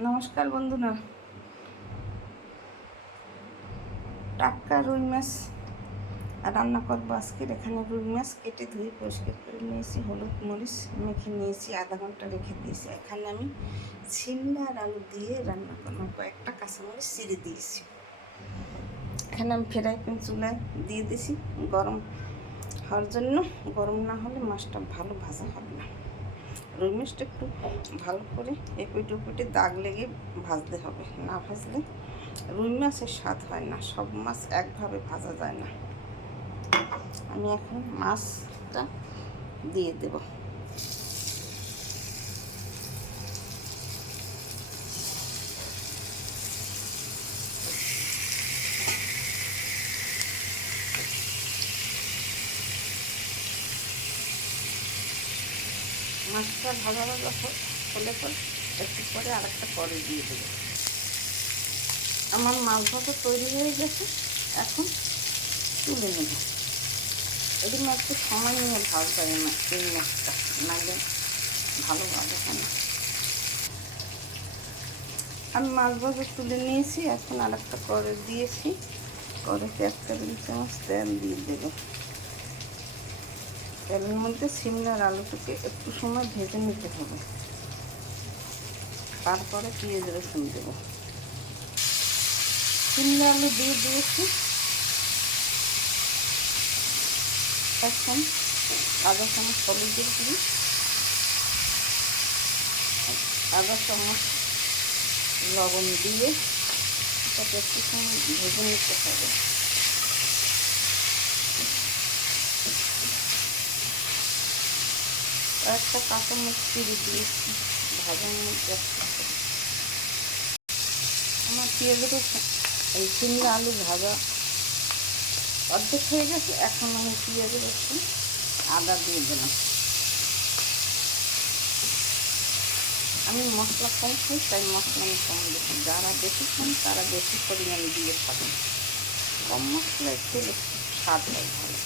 নমস্কার বন্ধুরা, টাটকা রুই মাছ রান্না করবো আজকের। এখানে রুই মাছ কেটে ধুয়ে পরিষ্কার করে নিয়েছি, হলুদ মরিচ মেখে নিয়েছি, আধা ঘন্টা রেখে দিয়েছি। এখানে আমি ছিমলা আর আলু দিয়ে রান্না করলাম, কয়েকটা কাঁচামরিচ চিড়ে দিয়েছি। এখানে আমি ফ্রাই প্যান চুলায় দিয়ে দিয়েছি গরম হওয়ার জন্য। গরম না হলে মাছটা ভালো ভাজা হবে না। রুই মাছটা একটু ভালো করে এপিটে ওপিটে দাগ লেগে ভাজতে হবে, না ভাজলে রুই মাছের স্বাদ হয় না। সব মাছ একভাবে ভাজা যায় না। আমি এখন মাছটা দিয়ে দেব। মাছটা ভাজা ভাজা হলে পর একটু পরে আরেকটা কড়াই দিয়ে দেবো। আমার মাছ ভাজা তৈরি হয়ে গেছে, এখন তুলে নেব। এটি একটু সময় নিয়ে ভাজতে হয় না এই মাছটা, নাহলে ভালো ভাজা হয় না। আমি মাছ ভাজা তুলে নিয়েছি, এখন আরেকটা কড়াই দিয়েছি। কড়াইতে 1 টেবিল চামচ তেল দিয়ে দেবো। তেলের মধ্যে সিমলার আলুটাকে একটু সময় ভেজে নিতে হবে, তারপরে পেঁয়াজ রসুন দেবো। সিমলা আলু দিয়ে দিয়েছি। এখন আধা চামচ হলুদের গুঁড়ি, আধা চামচ লবণ দিয়ে এটাকে একটু সময় ভেজে নিতে হবে। একটা কাঁচামরিচ চিড়ে দিয়েছি ভাজার মধ্যে। আমার পেঁয়াজ রসুন এই সিমলা আলু ভাজা অর্ধেক হয়ে গেছে। এখন আমি পেঁয়াজ রসুন আদা দিয়ে দিলাম। আমি মশলা কম খাই, তাই মশলা আমি কম দিচ্ছি। যারা বেশি খান তারা বেশি পরিমাণে দিয়ে খাবেন। কম মশলায় খেলে স্বাদ হয় ভালো।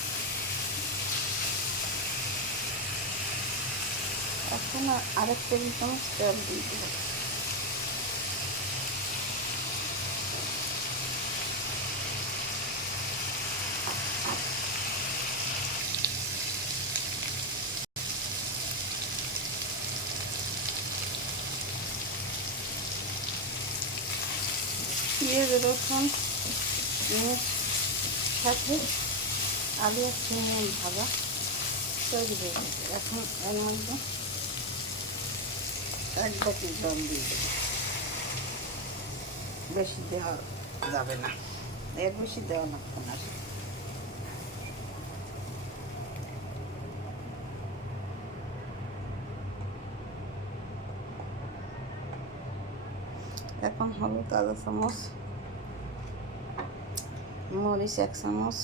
এখন আরেক টেবিল চামচ তেল দিয়ে দেবো। পেঁয়াজ রসুন সাথে আলু আর চিংড়ি ভাজা তৈরি হয়ে গেছে। এখন এর মধ্যে 1 বাটি জল দিয়ে দেবো। বেশি দেওয়া যাবে না, এর বেশি দেওয়া লাগবে না। এখন হলুদ আধা চামচ, মরিচ 1 চামচ,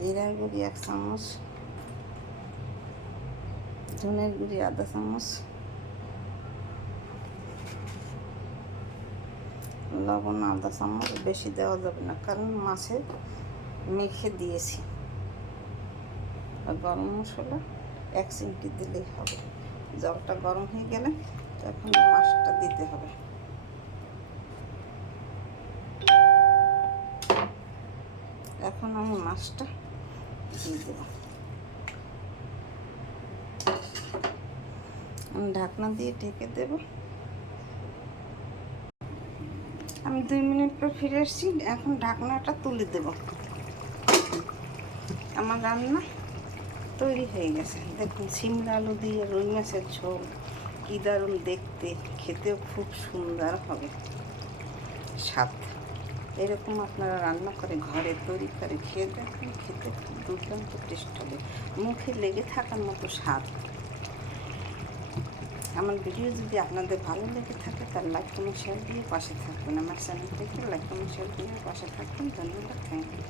জিরার গুঁড়ি 1 চামচ, ধনের গুঁড়ি আধা চামচ, লবণ আধা চামচ। বেশি দেওয়া যাবে না, কারণ মাছে মেখে দিয়েছি। আর গরম মশলা 1 চিমটি দিলেই হবে। জলটা গরম হয়ে গেলে তখন মাছটা দিতে হবে। এখন আমি মাছটা দিয়ে দেব। আমি ঢাকনা দিয়ে ঢেকে দেব। আমি 2 মিনিট পর ফিরে এসেছি। এখন ঢাকনাটা তুলে দেব। আমার রান্না তৈরি হয়ে গেছে। দেখুন, সিমলা আলু দিয়ে রুই মাছের ঝোল কী দারুণ দেখতে, খেতেও খুব সুন্দর হবে স্বাদ। এরকম আপনারা রান্না করে ঘরে তৈরি করে খেয়ে দেখুন, খেতে খুব দুর্দান্ত টেস্ট হবে, মুখে লেগে থাকার মতো স্বাদ। আমার ভিডিও যদি আপনাদের ভালো লেগে থাকে তার লাইক কমেন্ট শেয়ার দিয়ে পাশে থাকবেন। আমার চ্যানেলটিকে লাইক কমেন্ট শেয়ার দিয়ে পাশে থাকবেন। ধন্যবাদ, থ্যাংক ইউ।